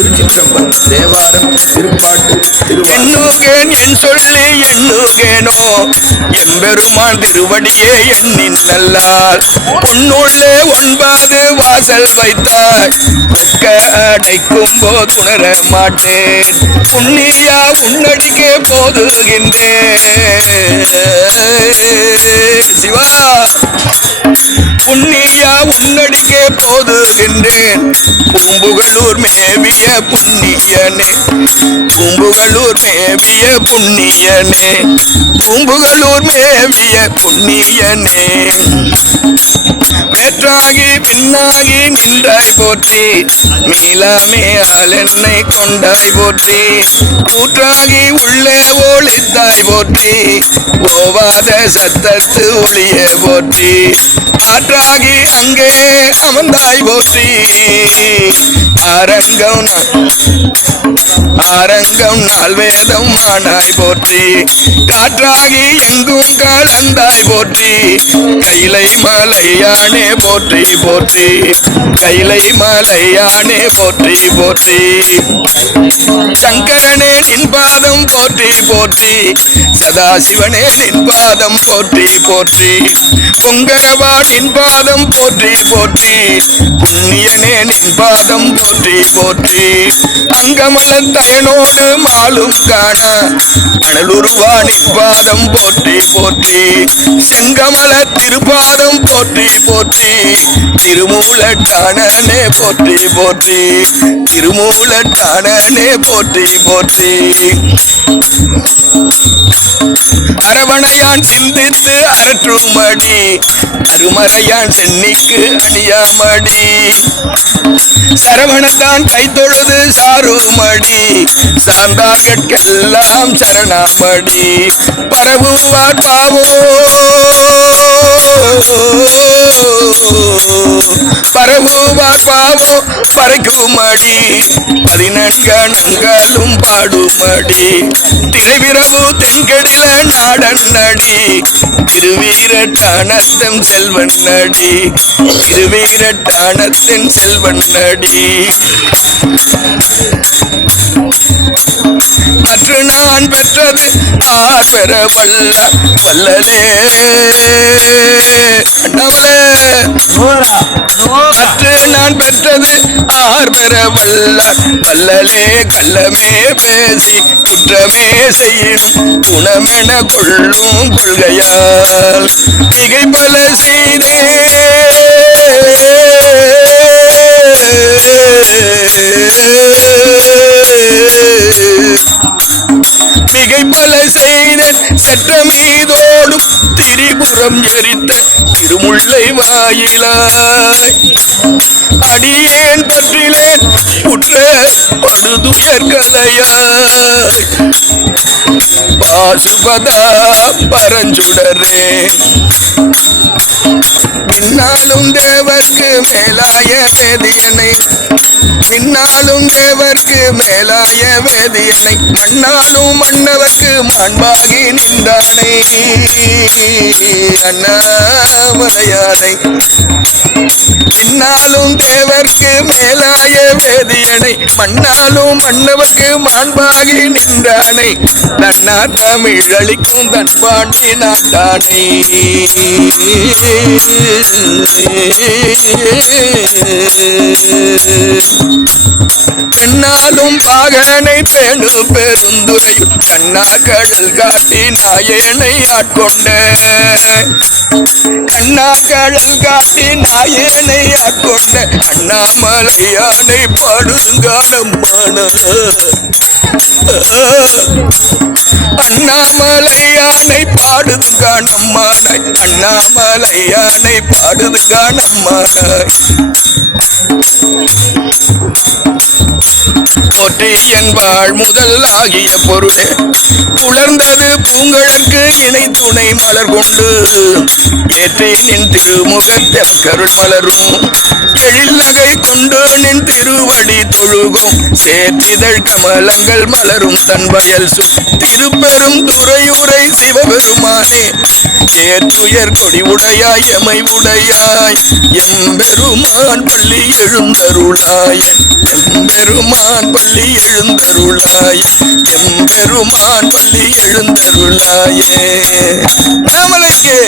திருச்சிற்றம்பலம் தேவாரம் திருப்பாட்டு திருவாரம். என் சொல்லி எண்ணுகேனோ? எம்பெருமான் திருவடியே எண்ணின் நல்லார். பொன்னுள்ளே ஒன்பது வாசல் வைத்தாய். புக்க அடைக்கும் போது உணர மாட்டேன். புண்ணியா உன்னடிக்கே போதுகின்றேன். சிவா புண்ணியா உன்னடிக்கே போதுகின்றேன் பூம்புகளூர் மேவிய புண்ணியனே பூம்புகளூர் மேவிய புண்ணியனே பூம்புகளூர் மேவிய புண்ணியனே. வேற்றாகி பின்னாகி நின்றாய் போற்றி. மீளாமே ஆள் என்னை கொண்டாய் போற்றி. கூற்றாகி உள்ளே ஒளித்தாய் போற்றி. ஓவாத சத்தத்து ஒளிய போற்றி. ஆற்றாகி அங்கே அமர்ந்தாய் போற்றி. அரங்கம் ஆரங்கம் நாள் வேதம் ஆனாய் போற்றி. காற்றாகி எங்கும் கலந்தாய் போற்றி. கைலை மலையானே போற்றி போற்றி. கைலை மலையானே போற்றி போற்றி. சங்கரனே நின் பாதம் போற்றி போற்றி. சதாசிவனே நின் பாதம் போற்றி போற்றி. பொங்கரவா நின் பாதம் போற்றி போற்றி. புண்ணியனே நின் பாதம் போற்றி போற்றி. அங்கமலன் தயனோடு மாலும் காண. அனலுருவா பாதம் போற்றி போற்றி. செங்கமல திருப்பாதம் போற்றி போற்றி. திருமூலட்டானே போற்றி போற்றி. திருமூலட்டானே போற்றி போற்றி. அரவணையான் சிந்தித்து அரற்றுமடி அருமறையான் சென்னிக்கு அணியாமடி சரவணத்தான் கை தொழுது சாருமடி சார்ந்தார்கட்கெல்லாம் சரணாமடி. பரவுவார் பாவோ பரவுவார் பாவோ பறைக்குமடி. பதினெண்கணங்களும் பாடுமடி. திரைவிரவு தென்கடில நாடன் நடி திருவீரட்டானத்தம் செல்வன் நடி திருவீரட்டானத்தின் செல்வன் நடி மற்ற நான் பெற்றது ஆர் பெற வல்ல வல்லலே மற்ற நான் பெற்றது ஆர் பெற வல்லார் வல்லலே கள்ளமே பேசி குற்றமே செய்யும் குணமென கொள்ளும் கொள்கையால். மிகை பல செய்தே மிகை பல செய்த சற்றமீதோடும் திரிபுரம் எரித்த திருமுல்லை வாயிலாய். அடியேன் பற்றிலேன் உற்ற படுதுயர் கலையாய் பாசுபதா பரஞ்சுடரே மின்னாலும் தேவர்க்கு மேலாய வேதியனை. மின்னாலும் தேவர்க்கு மேலாய வேதியனை. மண்ணாலும் மன்னவர்க்கு மாண்பாகி நின்றானை. அண்ணாமலையானை. மின்னாலும் தேவர்க்கு மேலாய வேதியனை. மண்ணாலும் மன்னவர்க்கு மாண்பாகி நின்றானை. தன்னா தமிழ் அளிக்கும் தன் பாண்டி நாட்டானை. பெண்ணாலும் பாகனை பேணு பெருந்துரையும் கண்ணா கடல் காட்டி நாயனை ஆட்கொண்ட. கண்ணா கடல் காட்டி நாயனை ஆட்கொண்ட. அண்ணாமலையானை பாடுங்கானம்மான அண்ணாமலையானை பாடுங்கானம்மானாய் அண்ணாமலையானை பாடுங்கானம்மானாய் போற்றி என்பாள் முதல் ஆகிய பொருளே புலர்ந்தது பூங்கழற்கு இணை துணை மலர் கொண்டு. ஏற்றி நின் திருமுகத்தம் கருள் மலரும் எழில் நகை கொண்டு நின் திருவடி தொழுகும். சேர்த்திதழ் கமலங்கள் மலரும் தன் வயல் சு திருப்பெரும் துறையூரை சிவபெருமானே ஏற்றுயர் கொடி உடையாய் எமை உடையாய் எம்பெருமான் பள்ளி எழுந்தருளாய எம்பெருமான் பள்ளி எழுந்தருளாய் எம்பெருமான் பள்ளி எழுந்தருளாயே. நாமலைக்கு